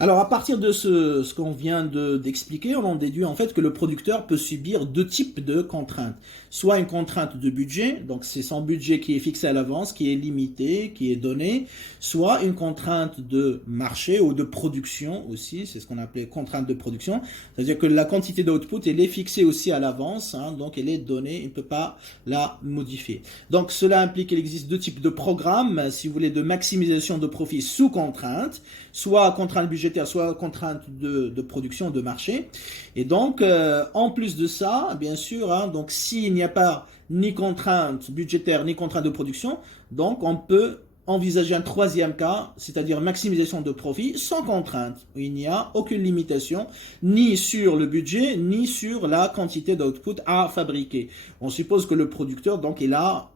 Alors, à partir de ce qu'on vient d'expliquer, on en déduit en fait que le producteur peut subir deux types de contraintes. Soit une contrainte de budget, donc c'est son budget qui est fixé à l'avance, qui est limité, qui est donné, soit une contrainte de marché ou de production aussi, c'est ce qu'on appelait contrainte de production, c'est-à-dire que la quantité d'output, elle est fixée aussi à l'avance, hein, donc elle est donnée, il ne peut pas la modifier. Donc cela implique qu'il existe deux types de programmes, si vous voulez, de maximisation de profit sous contrainte, soit contrainte budgétaire, soit contrainte de production, de marché. Et donc, en plus de ça, bien sûr, hein, donc s'il n'y a pas ni contrainte budgétaire, ni contrainte de production, donc on peut envisager un troisième cas, c'est-à-dire maximisation de profit sans contrainte. Il n'y a aucune limitation, ni sur le budget, ni sur la quantité d'output à fabriquer. On suppose que le producteur, donc, il a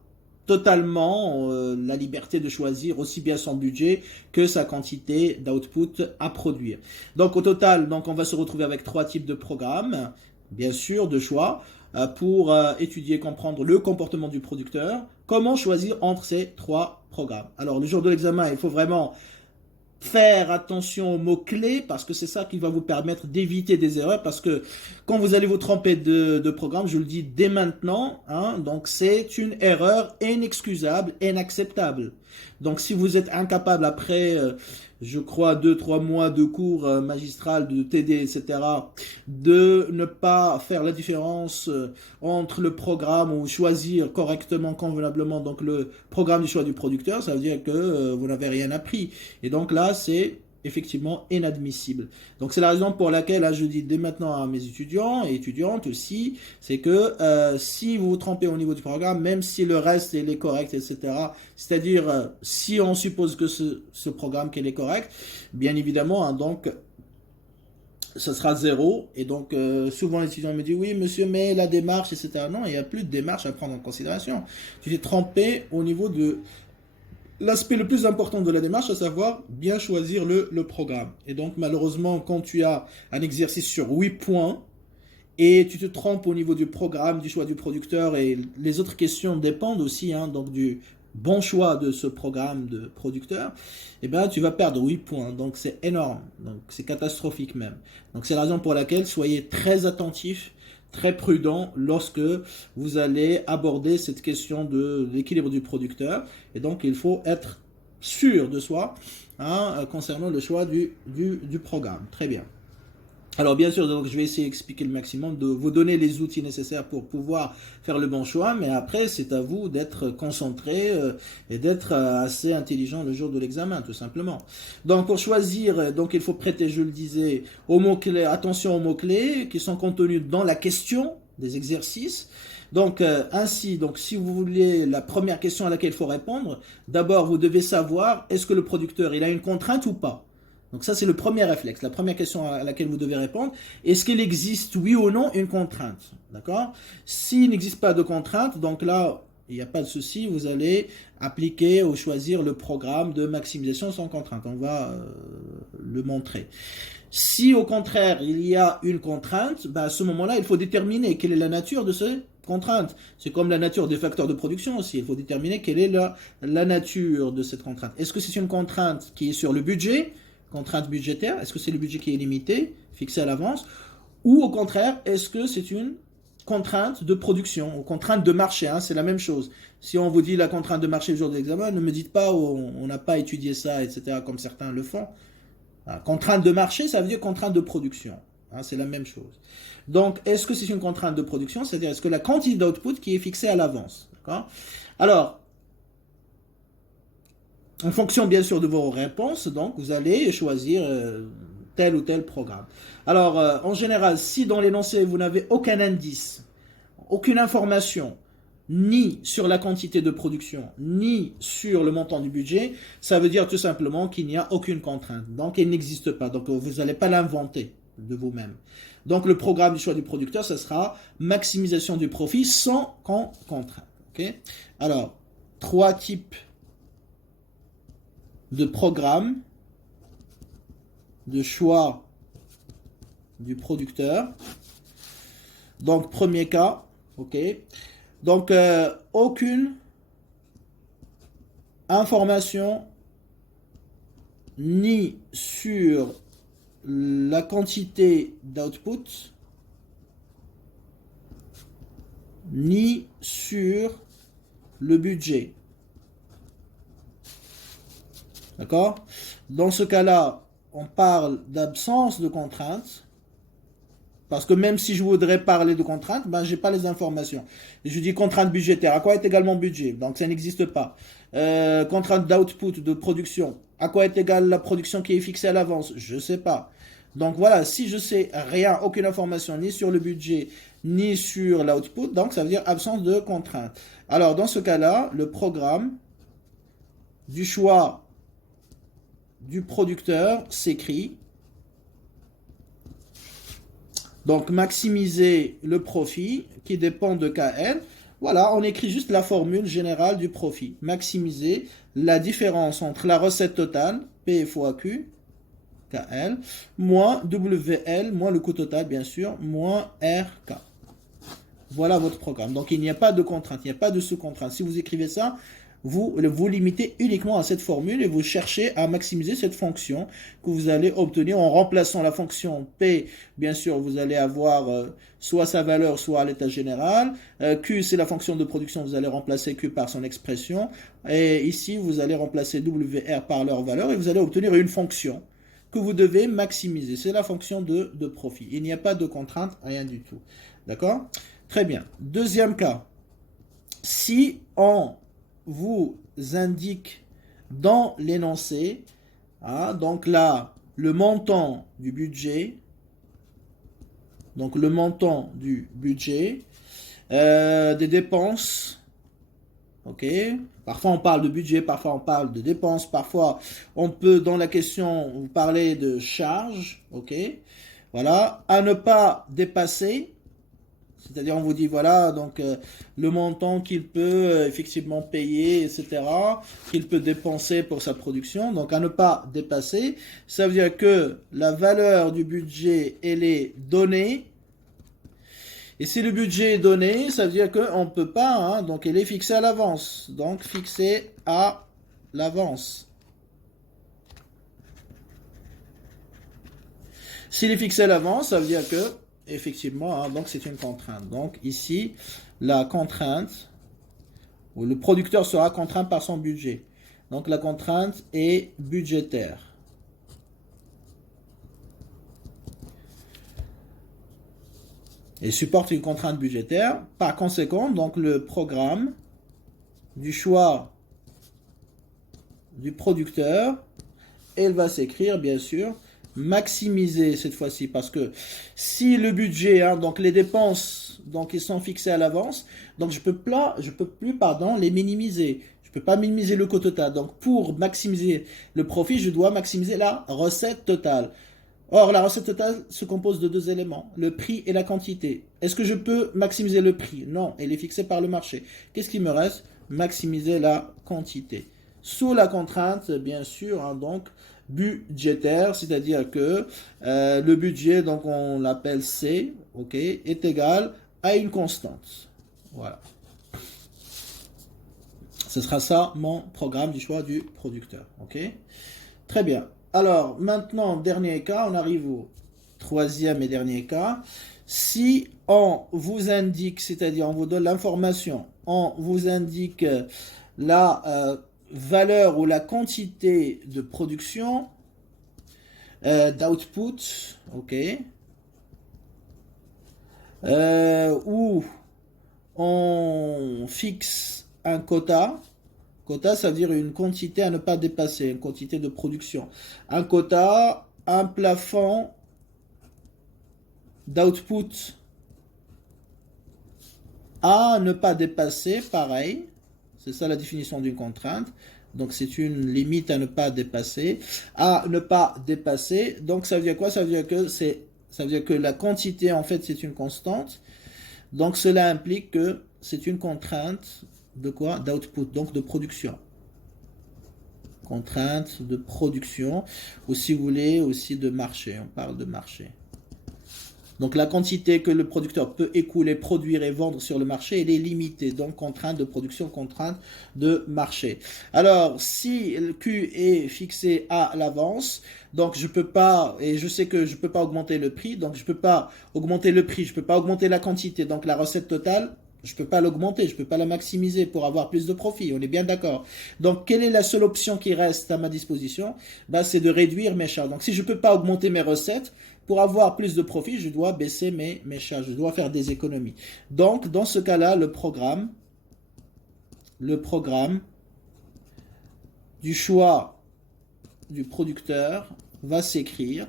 totalement la liberté de choisir aussi bien son budget que sa quantité d'output à produire. Donc au total, donc on va se retrouver avec trois types de programmes, bien sûr, de choix, pour étudier et comprendre le comportement du producteur. Comment choisir entre ces trois programmes? Alors le jour de l'examen, il faut vraiment faire attention aux mots-clés parce que c'est ça qui va vous permettre d'éviter des erreurs parce que quand vous allez vous tromper de programme, je vous le dis dès maintenant, hein, donc c'est une erreur inexcusable, inacceptable. Donc si vous êtes incapable après, je crois, 2, 3 mois de cours magistral, de TD, etc., de ne pas faire la différence entre le programme ou choisir correctement, convenablement, donc le programme du choix du producteur, ça veut dire que vous n'avez rien appris. Et donc là, c'est effectivement inadmissible. Donc c'est la raison pour laquelle là, je dis dès maintenant à mes étudiants et étudiantes aussi, c'est que si vous vous trompez au niveau du programme, même si le reste est correct, etc., c'est-à-dire si on suppose que ce programme qu'il est correct, bien évidemment, hein, donc ça sera zéro. Et donc, souvent, les étudiants me disent, oui, monsieur, mais la démarche, etc. Non, il n'y a plus de démarche à prendre en considération. Tu t'es trompé au niveau de l'aspect le plus important de la démarche, à savoir bien choisir le programme. Et donc, malheureusement, quand tu as un exercice sur 8 points, et tu te trompes au niveau du programme, du choix du producteur, et les autres questions dépendent aussi hein, donc du bon choix de ce programme de producteur, eh ben, tu vas perdre 8 points. Donc c'est énorme, donc c'est catastrophique même. Donc c'est la raison pour laquelle soyez très attentifs, très prudents lorsque vous allez aborder cette question de l'équilibre du producteur. Et donc il faut être sûr de soi hein, concernant le choix du programme. Très bien. Alors bien sûr, donc je vais essayer d'expliquer le maximum, de vous donner les outils nécessaires pour pouvoir faire le bon choix, mais après c'est à vous d'être concentré et d'être assez intelligent le jour de l'examen, tout simplement. Donc pour choisir, donc il faut prêter, je le disais, aux mots-clés, attention aux mots-clés qui sont contenus dans la question des exercices. Donc ainsi, donc si vous voulez la première question à laquelle il faut répondre, d'abord vous devez savoir est-ce que le producteur il a une contrainte ou pas. Donc ça, c'est le premier réflexe, la première question à laquelle vous devez répondre. Est-ce qu'il existe, oui ou non, une contrainte? D'accord? S'il n'existe pas de contrainte, donc là, il n'y a pas de souci, vous allez appliquer ou choisir le programme de maximisation sans contrainte. On va le montrer. Si au contraire, il y a une contrainte, bah, à ce moment-là, il faut déterminer quelle est la nature de cette contrainte. C'est comme la nature des facteurs de production aussi. Il faut déterminer quelle est la nature de cette contrainte. Est-ce que c'est une contrainte qui est sur le budget? Contrainte budgétaire, est-ce que c'est le budget qui est limité, fixé à l'avance, ou au contraire, est-ce que c'est une contrainte de production, ou contrainte de marché, hein, c'est la même chose. Si on vous dit la contrainte de marché le jour de l'examen, ne me dites pas oh, on n'a pas étudié ça, etc., comme certains le font. Ah, contrainte de marché, ça veut dire contrainte de production. Hein, c'est la même chose. Donc, est-ce que c'est une contrainte de production, c'est-à-dire est-ce que la quantité d'output qui est fixée à l'avance. Alors, en fonction bien sûr de vos réponses, donc vous allez choisir tel ou tel programme. Alors en général, si dans l'énoncé vous n'avez aucun indice, aucune information, ni sur la quantité de production, ni sur le montant du budget, ça veut dire tout simplement qu'il n'y a aucune contrainte. Donc elle n'existe pas. Donc vous n'allez pas l'inventer de vous-même. Donc le programme du choix du producteur, ce sera maximisation du profit sans contrainte. Okay. Alors, trois types de programme de choix du producteur. Donc, premier cas, ok. Donc, aucune information ni sur la quantité d'output, ni sur le budget. D'accord? Dans ce cas-là, on parle d'absence de contrainte. Parce que même si je voudrais parler de contrainte, ben, je n'ai pas les informations. Je dis contrainte budgétaire. À quoi est également budget? Donc ça n'existe pas. Contrainte d'output, de production. À quoi est égale la production qui est fixée à l'avance? Je ne sais pas. Donc voilà, si je sais rien, aucune information, ni sur le budget, ni sur l'output, donc ça veut dire absence de contrainte. Alors dans ce cas-là, le programme du choix du producteur s'écrit. Donc maximiser le profit qui dépend de KL. Voilà, on écrit juste la formule générale du profit. Maximiser la différence entre la recette totale, P fois Q, KL, moins WL, moins le coût total bien sûr, moins RK. Voilà votre programme. Donc il n'y a pas de contrainte, il n'y a pas de sous-contrainte. Si vous écrivez ça, vous limitez uniquement à cette formule et vous cherchez à maximiser cette fonction que vous allez obtenir en remplaçant la fonction P. Bien sûr, vous allez avoir soit sa valeur, soit à l'état général. Q, c'est la fonction de production, vous allez remplacer Q par son expression. Et ici, vous allez remplacer WR par leur valeur et vous allez obtenir une fonction que vous devez maximiser. C'est la fonction de profit. Il n'y a pas de contrainte, rien du tout. D'accord? Très bien. Deuxième cas. Si on vous indique dans l'énoncé, donc là, le montant du budget, des dépenses, ok, parfois on parle de budget, parfois on parle de dépenses, parfois on peut dans la question vous parler de charges, ok, voilà, à ne pas dépasser. C'est-à-dire, on vous dit, voilà, donc le montant qu'il peut effectivement payer, etc., qu'il peut dépenser pour sa production, donc à ne pas dépasser. Ça veut dire que la valeur du budget, elle est donnée. Et si le budget est donné, ça veut dire qu'on ne peut pas, donc elle est fixée à l'avance. Donc, fixée à l'avance. S'il est fixé à l'avance, ça veut dire que effectivement, donc c'est une contrainte. Donc ici, la contrainte, ou le producteur sera contraint par son budget. Donc la contrainte est budgétaire. Et supporte une contrainte budgétaire. Par conséquent, donc le programme du choix du producteur, elle va s'écrire bien sûr maximiser cette fois-ci, parce que si le budget, donc les dépenses, donc ils sont fixés à l'avance, donc je peux plus les minimiser. Je peux pas minimiser le coût total. Donc pour maximiser le profit, je dois maximiser la recette totale. Or, la recette totale se compose de deux éléments, le prix et la quantité. Est-ce que je peux maximiser le prix? Non, elle est fixée par le marché. Qu'est-ce qui me reste? Maximiser la quantité. Sous la contrainte, bien sûr, donc budgétaire, c'est-à-dire que le budget, donc on l'appelle C, ok, est égal à une constante. Voilà. Ce sera ça mon programme du choix du producteur. Ok. Très bien. Alors maintenant, dernier cas, on arrive au troisième et dernier cas. Si on vous indique, c'est-à-dire on vous donne l'information, on vous indique la valeur ou la quantité de production, d'output, ok, où on fixe un quota. Quota, ça veut dire une quantité à ne pas dépasser, une quantité de production. Un quota, un plafond d'output à ne pas dépasser, pareil. C'est ça la définition d'une contrainte. Donc c'est une limite à ne pas dépasser. À ne pas dépasser. Donc ça veut dire quoi? Ça veut dire que la quantité, en fait, c'est une constante. Donc cela implique que c'est une contrainte de quoi? D'output, donc de production. Contrainte de production. Ou si vous voulez, aussi de marché. On parle de marché. Donc la quantité que le producteur peut écouler, produire et vendre sur le marché, elle est limitée. Donc contrainte de production, contrainte de marché. Alors si le Q est fixé à l'avance, donc je peux pas, et je sais que je peux pas augmenter le prix, donc je peux pas augmenter le prix, je peux pas augmenter la quantité, donc la recette totale, je peux pas l'augmenter, je peux pas la maximiser pour avoir plus de profit, on est bien d'accord. Donc, quelle est la seule option qui reste à ma disposition? Ben, c'est de réduire mes charges. Donc, si je peux pas augmenter mes recettes, pour avoir plus de profit, je dois baisser mes charges, je dois faire des économies. Donc, dans ce cas-là, le programme du choix du producteur va s'écrire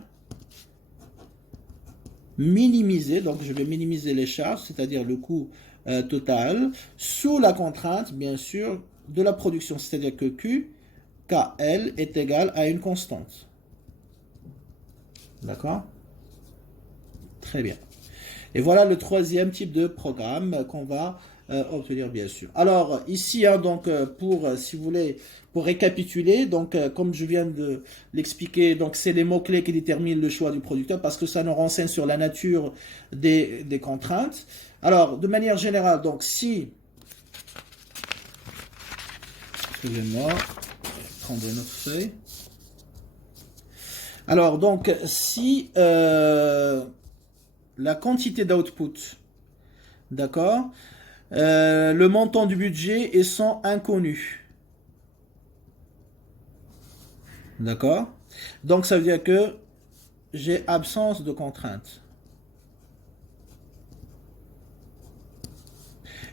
minimiser, donc je vais minimiser les charges, c'est-à-dire le coût total, sous la contrainte, bien sûr, de la production, c'est-à-dire que Q, KL est égal à une constante. D'accord? Très bien. Et voilà le troisième type de programme qu'on va obtenir, bien sûr. Alors, ici, hein, donc, si vous voulez, pour récapituler, donc, comme je viens de l'expliquer, donc, c'est les mots-clés qui déterminent le choix du producteur parce que ça nous renseigne sur la nature des contraintes. Alors, de manière générale, donc, si, excusez-moi, prendre une autre feuille. Alors, donc, si la quantité d'output, d'accord, le montant du budget est sans inconnu. D'accord? Donc ça veut dire que j'ai absence de contrainte.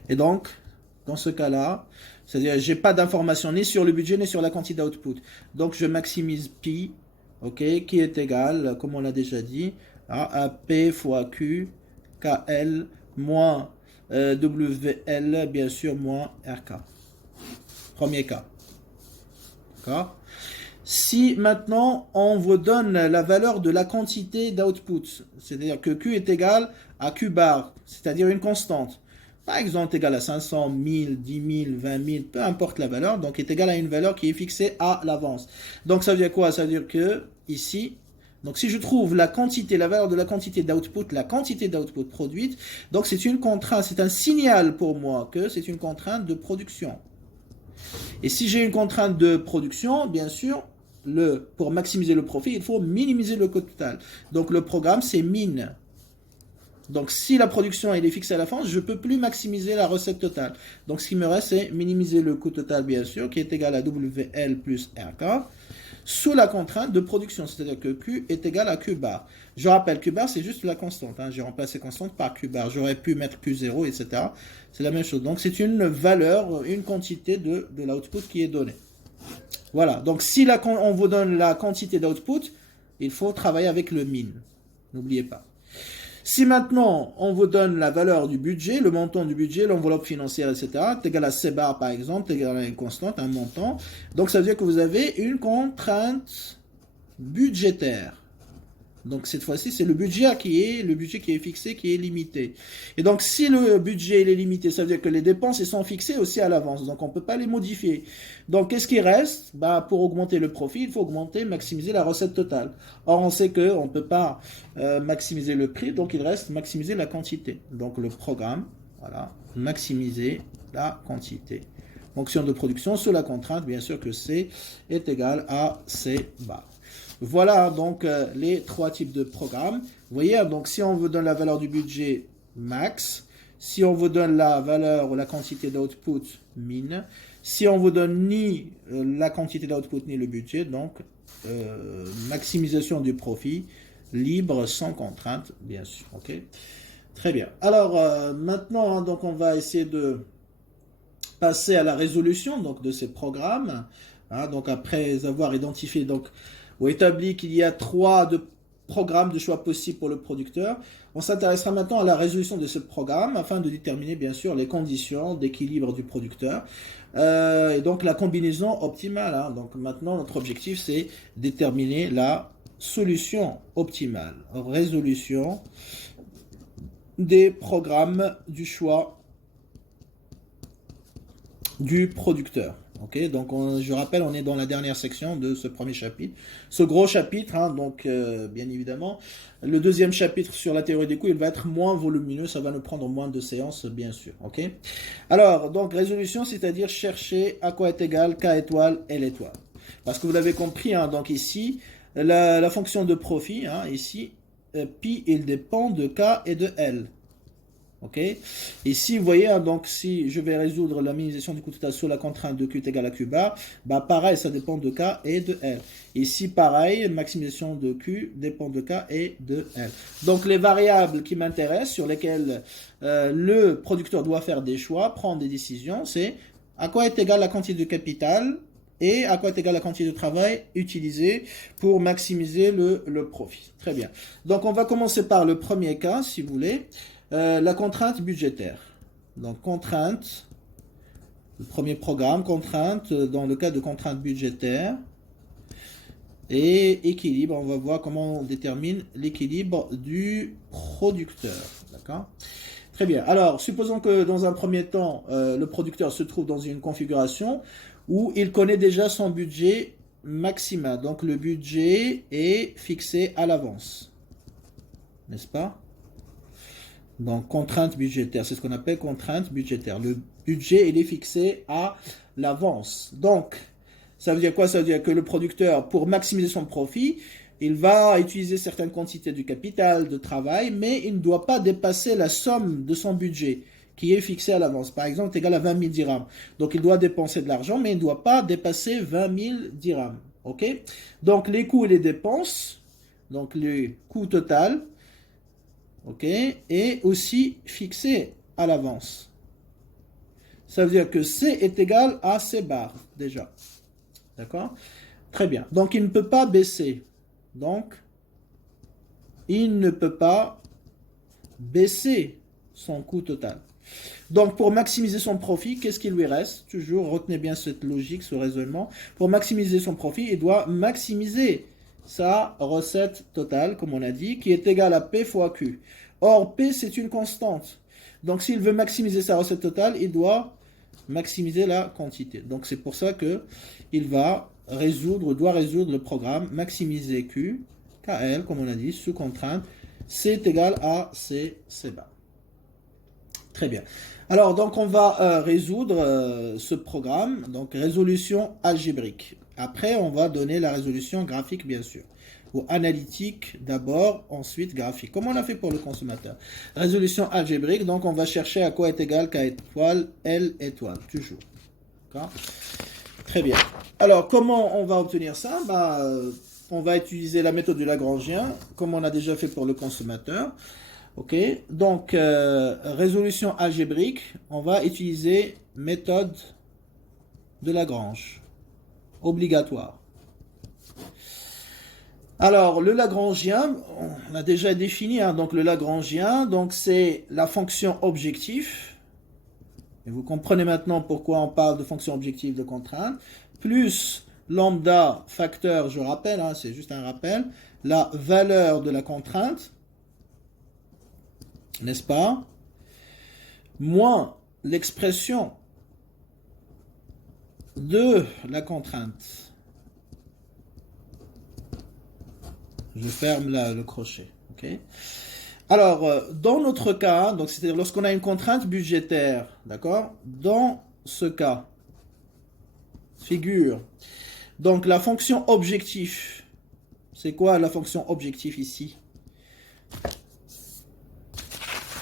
Et donc, dans ce cas-là, c'est-à-dire j'ai pas d'information ni sur le budget ni sur la quantité d'output. Donc je maximise pi, ok, qui est égal, comme on l'a déjà dit, à P fois Q, KL moins WL, bien sûr, moins RK. Premier cas. D'accord? Si maintenant on vous donne la valeur de la quantité d'output, c'est-à-dire que Q est égal à Q bar, c'est-à-dire une constante. Par exemple, égal à 500, 1000, 10 000, 20 000, peu importe la valeur, donc est égal à une valeur qui est fixée à l'avance. Donc ça veut dire quoi? Ça veut dire que ici, donc si je trouve la quantité, la valeur de la quantité d'output produite, donc c'est une contrainte, c'est un signal pour moi que c'est une contrainte de production. Et si j'ai une contrainte de production, bien sûr, pour maximiser le profit, il faut minimiser le coût total. Donc le programme, c'est min. Donc si la production elle est fixée à la fin, je ne peux plus maximiser la recette totale. Donc ce qui me reste, c'est minimiser le coût total, bien sûr, qui est égal à WL plus RK, sous la contrainte de production, c'est-à-dire que Q est égal à Q bar. Je rappelle, Q bar, c'est juste la constante. Hein. J'ai remplacé constante par Q bar. J'aurais pu mettre Q0, etc. C'est la même chose. Donc, c'est une valeur, une quantité de l'output qui est donnée. Voilà. Donc, si on vous donne la quantité d'output, il faut travailler avec le min. N'oubliez pas. Si maintenant, on vous donne la valeur du budget, le montant du budget, l'enveloppe financière, etc., c'est égal à C bar, par exemple, c'est égal à une constante, un montant. Donc, ça veut dire que vous avez une contrainte budgétaire. Donc, cette fois-ci, c'est le budget qui est fixé, qui est limité. Et donc, si le budget il est limité, ça veut dire que les dépenses elles sont fixées aussi à l'avance. Donc, on ne peut pas les modifier. Donc, qu'est-ce qui reste? Bah, pour augmenter le profit, il faut maximiser la recette totale. Or, on sait qu'on ne peut pas maximiser le prix, donc il reste maximiser la quantité. Donc, le programme, voilà, maximiser la quantité. Fonction de production sous la contrainte, bien sûr que C est égal à C bar. Voilà donc les trois types de programmes. Vous voyez, donc si on vous donne la valeur du budget max, si on vous donne la valeur ou la quantité d'output min, si on vous donne ni la quantité d'output ni le budget, donc maximisation du profit, libre, sans contrainte, bien sûr. Ok, très bien. Alors maintenant, hein, donc on va essayer de passer à la résolution donc de ces programmes. Hein, donc après avoir identifié donc ou établi qu'il y a trois programmes de choix possibles pour le producteur, on s'intéressera maintenant à la résolution de ce programme afin de déterminer bien sûr les conditions d'équilibre du producteur et donc la combinaison optimale. Hein. Donc maintenant notre objectif c'est déterminer la solution optimale, résolution des programmes du choix du producteur. Ok, donc je rappelle, on est dans la dernière section de ce premier chapitre. Ce gros chapitre, hein, donc bien évidemment, le deuxième chapitre sur la théorie des coûts, il va être moins volumineux, ça va nous prendre moins de séances, bien sûr. Ok. Alors, donc résolution, c'est-à-dire chercher à quoi est égal K étoile L étoile. Parce que vous l'avez compris, hein, donc ici, la fonction de profit, hein, ici, pi, il dépend de K et de L. Ok. Ici, vous voyez, hein, donc si je vais résoudre la minimisation du coût total sur la contrainte de Q est égal à Q bar, bah pareil, ça dépend de K et de L. Ici, pareil, maximisation de Q dépend de K et de L. Donc les variables qui m'intéressent, sur lesquelles le producteur doit faire des choix, prendre des décisions, c'est à quoi est égale la quantité de capital et à quoi est égale la quantité de travail utilisée pour maximiser le profit. Très bien. Donc on va commencer par le premier cas, si vous voulez. La contrainte budgétaire. Donc, contrainte, le premier programme, contrainte, dans le cas de contrainte budgétaire. Et équilibre, on va voir comment on détermine l'équilibre du producteur. D'accord ? Très bien. Alors, supposons que dans un premier temps, le producteur se trouve dans une configuration où il connaît déjà son budget maximal. Donc, le budget est fixé à l'avance. N'est-ce pas ? Donc, contrainte budgétaire, c'est ce qu'on appelle contrainte budgétaire. Le budget, il est fixé à l'avance. Donc, ça veut dire quoi? Ça veut dire que le producteur, pour maximiser son profit, il va utiliser certaines quantités du capital, de travail, mais il ne doit pas dépasser la somme de son budget qui est fixé à l'avance. Par exemple, égal à 20 000 dirhams. Donc, il doit dépenser de l'argent, mais il ne doit pas dépasser 20 000 dirhams. OK? Donc, les coûts et les dépenses, donc le coût total, ok, et aussi fixé à l'avance. Ça veut dire que C est égal à C bar, déjà. D'accord? Très bien. Donc, il ne peut pas baisser. Donc, il ne peut pas baisser son coût total. Donc, pour maximiser son profit, qu'est-ce qu'il lui reste? Toujours, retenez bien cette logique, ce raisonnement. Pour maximiser son profit, il doit maximiser sa recette totale, comme on a dit, qui est égale à P fois Q. Or, P, c'est une constante. Donc, s'il veut maximiser sa recette totale, il doit maximiser la quantité. Donc, c'est pour ça que il doit résoudre le programme maximiser Q, KL, comme on a dit, sous contrainte, C est égal à C bar. Très bien. Alors, donc, on va résoudre ce programme, donc résolution algébrique. Après, on va donner la résolution graphique, bien sûr. Ou analytique d'abord, ensuite graphique. Comme on a fait pour le consommateur. Résolution algébrique, donc on va chercher à quoi est égal K étoile, L étoile, toujours. Très bien. Alors, comment on va obtenir ça? On va utiliser la méthode du Lagrangien, comme on a déjà fait pour le consommateur. Ok, donc résolution algébrique, on va utiliser méthode de Lagrange, obligatoire. Alors le Lagrangien, on a déjà défini, hein, donc le Lagrangien, donc c'est la fonction objectif. Et vous comprenez maintenant pourquoi on parle de fonction objective de contrainte, plus lambda facteur, je rappelle, hein, c'est juste un rappel, la valeur de la contrainte, n'est-ce pas? Moins l'expression de la contrainte. Je ferme le crochet. Okay. Alors, dans notre cas, donc c'est-à-dire lorsqu'on a une contrainte budgétaire, d'accord? Dans ce cas, figure. Donc la fonction objectif, c'est quoi la fonction objectif ici?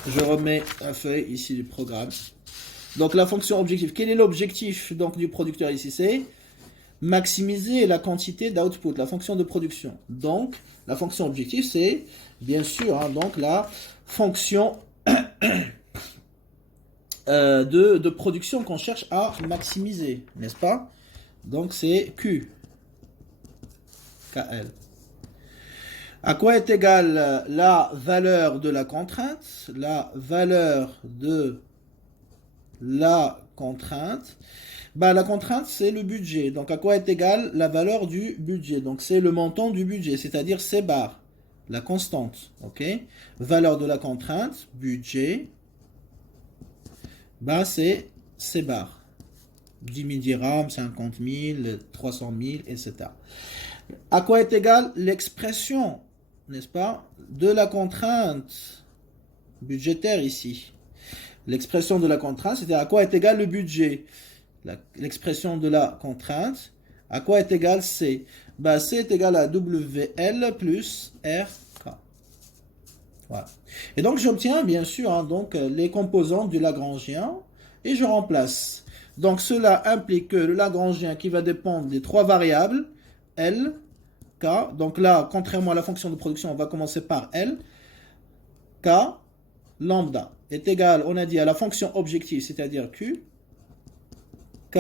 Je remets la feuille ici du programme. Donc la fonction objectif, quel est l'objectif donc du producteur ici? C'est maximiser la quantité d'output, la fonction de production. Donc la fonction objectif, c'est bien sûr hein, donc la fonction de production qu'on cherche à maximiser, n'est-ce pas? Donc c'est Q, KL. À quoi est égale la valeur de la contrainte? La valeur de la contrainte. La contrainte, c'est le budget. Donc, à quoi est égale la valeur du budget? Donc, c'est le montant du budget, c'est-à-dire C bar, la constante. OK? Valeur de la contrainte, budget, c'est C bar. 10 000 dirhams, 50 000, 300 000, etc. À quoi est égale l'expression, n'est-ce pas, de la contrainte budgétaire ici? L'expression de la contrainte, c'est-à-dire à quoi est égal le budget? L'expression de la contrainte, à quoi est égal C? Ben, C est égal à WL plus RK. Voilà. Et donc j'obtiens bien sûr donc, les composantes du Lagrangien et je remplace. Donc cela implique que le Lagrangien qui va dépendre des trois variables, L, K, donc là, contrairement à la fonction de production, on va commencer par L, K, lambda est égal, on a dit, à la fonction objective, c'est-à-dire Q, K,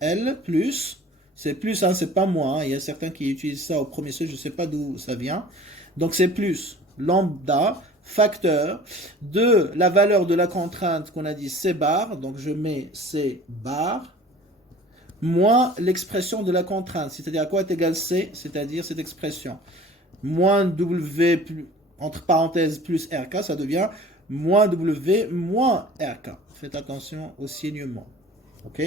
L, plus, c'est plus, c'est pas moi, il y a certains qui utilisent ça au premier seuil, je ne sais pas d'où ça vient, donc c'est plus, lambda, facteur de la valeur de la contrainte qu'on a dit C bar, donc je mets C bar, moins l'expression de la contrainte, c'est-à-dire à quoi est égal C, c'est-à-dire cette expression, moins W, plus, entre parenthèses, plus RK, ça devient moins W, moins RK. Faites attention au signement. Ok?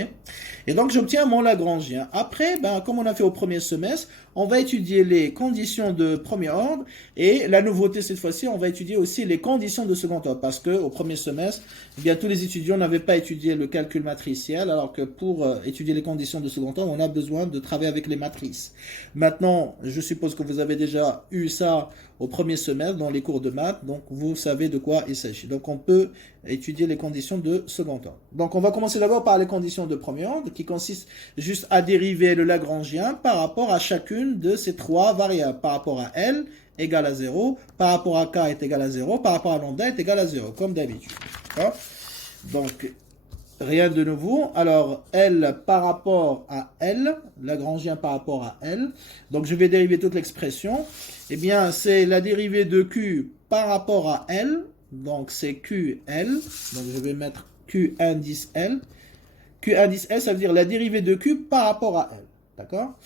Et donc, j'obtiens mon Lagrangien. Après, comme on a fait au premier semestre, on va étudier les conditions de premier ordre et la nouveauté cette fois-ci, on va étudier aussi les conditions de second ordre parce que au premier semestre, tous les étudiants n'avaient pas étudié le calcul matriciel alors que pour étudier les conditions de second ordre, on a besoin de travailler avec les matrices. Maintenant, je suppose que vous avez déjà eu ça au premier semestre dans les cours de maths, donc vous savez de quoi il s'agit. Donc on peut étudier les conditions de second ordre. Donc on va commencer d'abord par les conditions de premier ordre qui consistent juste à dériver le Lagrangien par rapport à chacune de ces trois variables. Par rapport à L égale à 0, par rapport à K est égal à 0, par rapport à lambda est égal à 0, comme d'habitude. Donc rien de nouveau. Alors, L par rapport à L, Lagrangien par rapport à L. Donc, je vais dériver toute l'expression. Eh bien, c'est la dérivée de Q par rapport à L. Donc, c'est QL. Donc, je vais mettre Q indice L. Q indice L, ça veut dire la dérivée de Q par rapport à L. D'accord?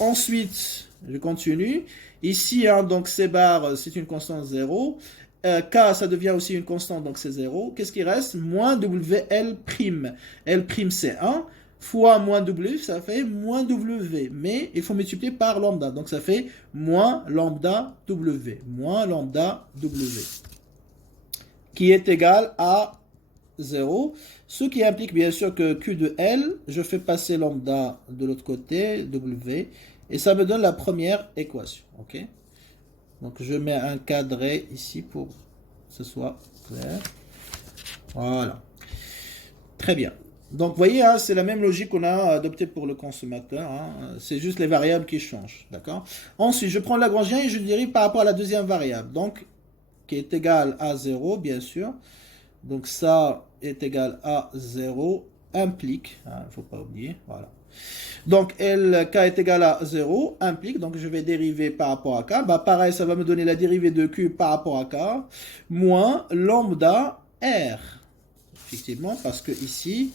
Ensuite, je continue. Ici, donc, C bar, c'est une constante 0. K, ça devient aussi une constante, donc c'est 0. Qu'est-ce qui reste? Moins WL'. L', c'est 1. Fois moins W, ça fait moins W. Mais il faut multiplier par lambda. Donc ça fait moins lambda W. Moins lambda W. Qui est égal à 0. Ce qui implique bien sûr que Q de L, je fais passer lambda de l'autre côté, W. Et ça me donne la première équation. Ok? Donc je mets un cadré ici pour que ce soit clair. Voilà. Très bien. Donc vous voyez, c'est la même logique qu'on a adoptée pour le consommateur. C'est juste les variables qui changent. D'accord? Ensuite, je prends le Lagrangien et je dérive par rapport à la deuxième variable. Donc, qui est égale à 0, bien sûr. Donc ça est égal à 0, implique. Il ne faut pas oublier. Voilà. Donc, L, K est égal à 0, implique, donc je vais dériver par rapport à K. Pareil, ça va me donner la dérivée de Q par rapport à K, moins lambda R. Effectivement, parce que ici,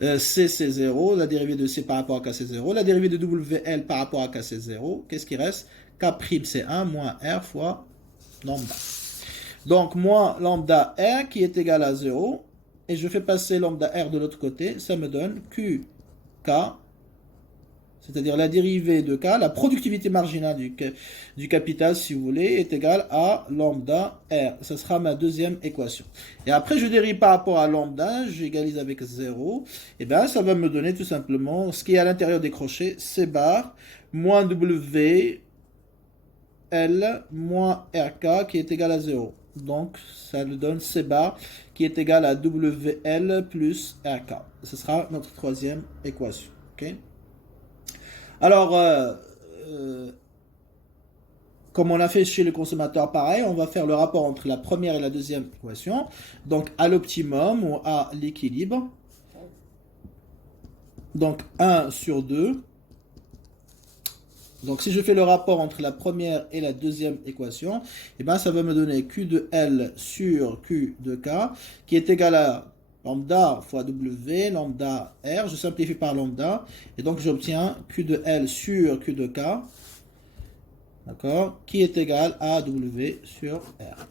C c'est 0, la dérivée de C par rapport à K c'est 0, la dérivée de WL par rapport à K c'est 0. Qu'est-ce qui reste? K' c'est 1 moins R fois lambda. Donc, moins lambda R qui est égal à 0, et je fais passer lambda R de l'autre côté, ça me donne Q K, c'est-à-dire la dérivée de K, la productivité marginale du capital, si vous voulez, est égale à lambda R. Ce sera ma deuxième équation. Et après, je dérive par rapport à lambda, j'égalise avec 0. Et bien, ça va me donner tout simplement ce qui est à l'intérieur des crochets, C bar, moins W, L, moins RK, qui est égal à 0. Donc, ça nous donne C bar, qui est égal à WL plus RK. Ce sera notre troisième équation. Ok? Alors, comme on a fait chez le consommateur, pareil, on va faire le rapport entre la première et la deuxième équation. Donc, à l'optimum ou à l'équilibre. Donc, 1 sur 2. Donc, si je fais le rapport entre la première et la deuxième équation, eh ben, ça va me donner Q de L sur Q de K, qui est égal à lambda fois W, lambda R, je simplifie par lambda, et donc j'obtiens Q de L sur Q de K, d'accord, qui est égal à W sur R.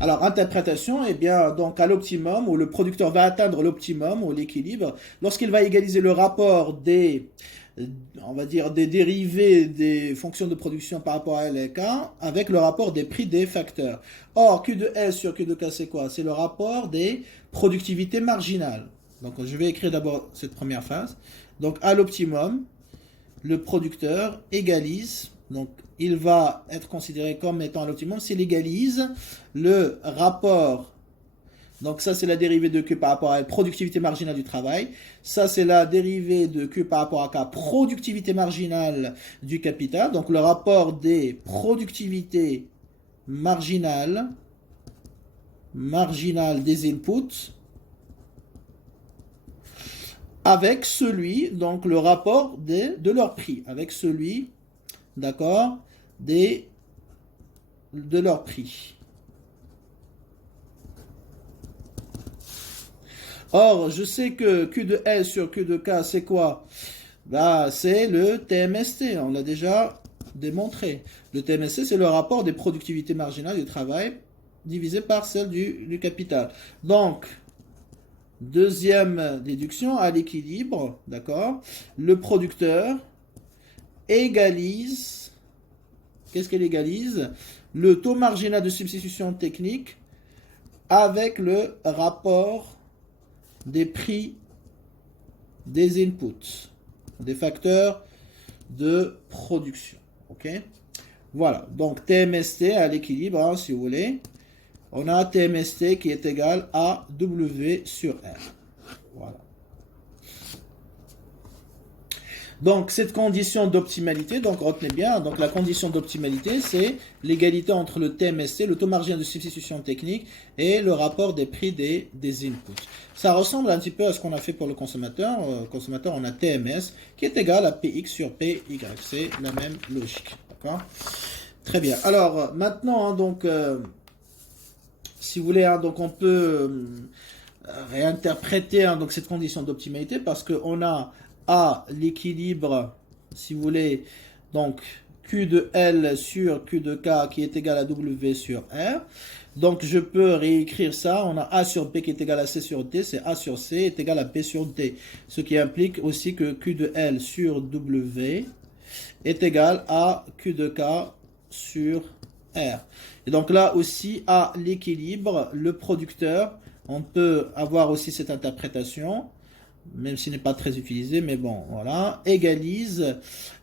Alors, interprétation, eh bien, donc à l'optimum, où le producteur va atteindre l'optimum ou l'équilibre, lorsqu'il va égaliser le rapport on va dire, des dérivés des fonctions de production par rapport à L et K avec le rapport des prix des facteurs. Or, Q de S sur Q de K, c'est quoi? C'est le rapport des productivités marginales. Donc, je vais écrire d'abord cette première phase. Donc, à l'optimum, le producteur égalise, donc il va être considéré comme étant à l'optimum s'il égalise le rapport. Donc ça, c'est la dérivée de Q par rapport à la productivité marginale du travail. Ça, c'est la dérivée de Q par rapport à K, productivité marginale du capital. Donc le rapport des productivités marginales des inputs avec celui, donc le rapport de leur prix, avec celui, d'accord, de leur prix. Or, je sais que Q de L sur Q de K, c'est quoi? Bah, c'est le TMST, on l'a déjà démontré. Le TMST, c'est le rapport des productivités marginales du travail divisé par celle du capital. Donc, deuxième déduction, à l'équilibre, d'accord, le producteur égalise, qu'est-ce qu'elle égalise? Le taux marginal de substitution technique avec le rapport des prix des inputs, des facteurs de production. Ok? Voilà, donc TMST à l'équilibre, hein, si vous voulez. On a TMST qui est égal à W sur R. Voilà. Donc, cette condition d'optimalité, donc retenez bien, donc la condition d'optimalité, c'est l'égalité entre le TMST, le taux marginal de substitution technique, et le rapport des prix des inputs. Ça ressemble un petit peu à ce qu'on a fait pour le consommateur. Consommateur, on a TMS qui est égal à PX sur PY. C'est la même logique. D'accord? Très bien. Alors, maintenant, hein, donc, si vous voulez, hein, donc on peut réinterpréter hein, donc cette condition d'optimalité parce qu'on a à l'équilibre, si vous voulez, donc Q de L sur Q de K qui est égal à W sur R. Donc je peux réécrire ça, on a A sur P qui est égal à C sur D, c'est A sur C est égal à P sur D. Ce qui implique aussi que Q de L sur W est égal à Q de K sur R. Et donc là aussi, à l'équilibre, le producteur, on peut avoir aussi cette interprétation, même s'il n'est pas très utilisé, mais bon, voilà, égalise,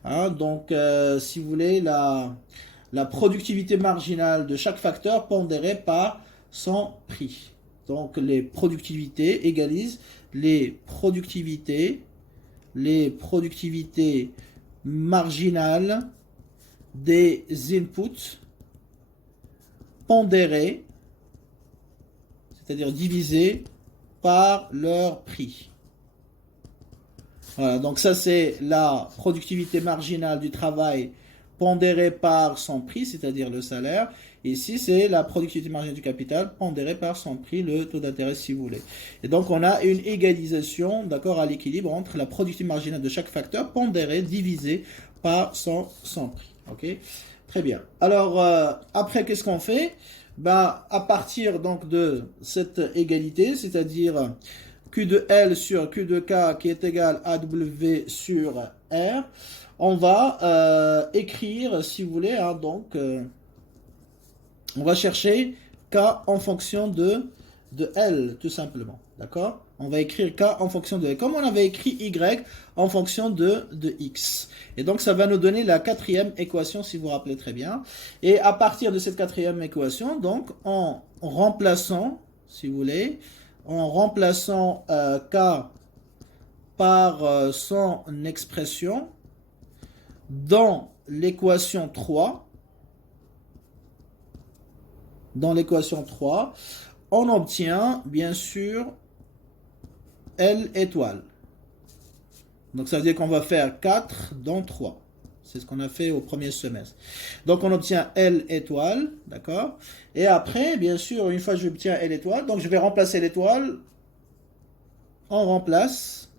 hein, donc si vous voulez, la productivité marginale de chaque facteur pondérée par son prix. Donc les productivités égalisent les productivités marginales des inputs pondérés, c'est-à-dire divisés par leur prix. Voilà, donc ça c'est la productivité marginale du travail pondérée par son prix, c'est-à-dire le salaire. Ici, c'est la productivité marginale du capital pondérée par son prix, le taux d'intérêt si vous voulez. Et donc, on a une égalisation, d'accord, à l'équilibre entre la productivité marginale de chaque facteur pondérée divisée par son prix. Ok? Très bien. Alors, après, qu'est-ce qu'on fait? Ben, à partir donc de cette égalité, c'est-à-dire Q de L sur Q de K qui est égal à W sur R, on va écrire, si vous voulez, hein, donc, on va chercher K en fonction de L, tout simplement. D'accord? On va écrire K en fonction de L. Comme on avait écrit Y en fonction de X. Et donc, ça va nous donner la quatrième équation, si vous vous rappelez très bien. Et à partir de cette quatrième équation, donc, en remplaçant, si vous voulez, en remplaçant K par son expression dans l'équation 3, on obtient bien sûr L étoile. Donc ça veut dire qu'on va faire 4 dans 3. C'est ce qu'on a fait au premier semestre. Donc on obtient L étoile, d'accord? Et après, bien sûr, une fois que j'obtiens L étoile, donc je vais remplacer l'étoile. On remplace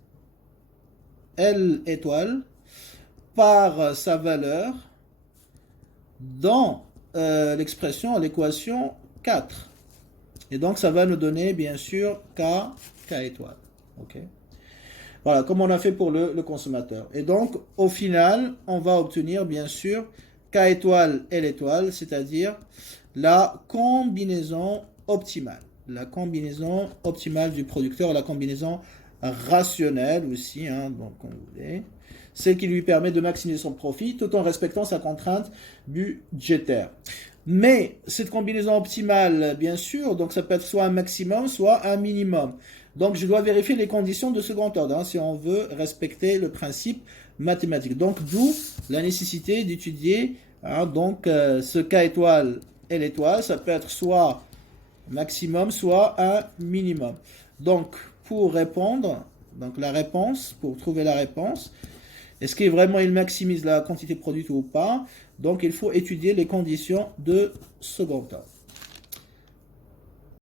L étoile par sa valeur dans l'équation 4. Et donc, ça va nous donner, bien sûr, K étoile. OK? Voilà, comme on a fait pour le consommateur. Et donc, au final, on va obtenir, bien sûr, K étoile, L étoile, c'est-à-dire la combinaison optimale. La combinaison optimale du producteur, la combinaison rationnelle aussi, hein, donc on voulait, celle qui lui permet de maximiser son profit tout en respectant sa contrainte budgétaire. Mais cette combinaison optimale, bien sûr, donc ça peut être soit un maximum, soit un minimum. Donc je dois vérifier les conditions de second ordre, hein, si on veut respecter le principe mathématique. Donc d'où la nécessité d'étudier, hein, donc ce K étoile, L étoile, ça peut être soit maximum, soit un minimum. Donc pour répondre, donc la réponse, pour trouver la réponse, est-ce qu'il vraiment il maximise la quantité produite ou pas? Donc il faut étudier les conditions de second ordre.